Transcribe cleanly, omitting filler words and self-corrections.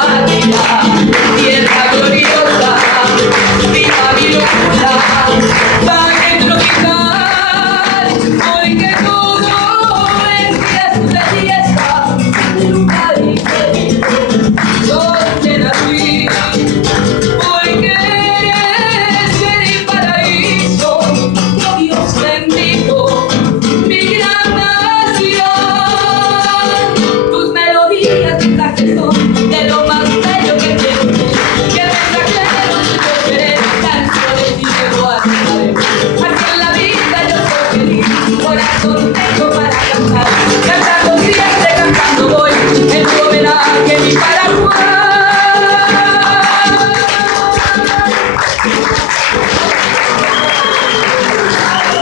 patria, tierra gloriosa, viva mi luna, sangre tropical, porque todo es belleza, lugar infinito, donde nací, porque eres el paraíso, oh Dios bendito, mi gran nación. Tus melodías, mensajes son de lo más bello que tengo, que mensajeros yo seré, canciones y llevo a ti. Así en la vida yo soy feliz, corazón tengo para cantar, cantando siempre, cantando voy, en tu homenaje mi Paraguay.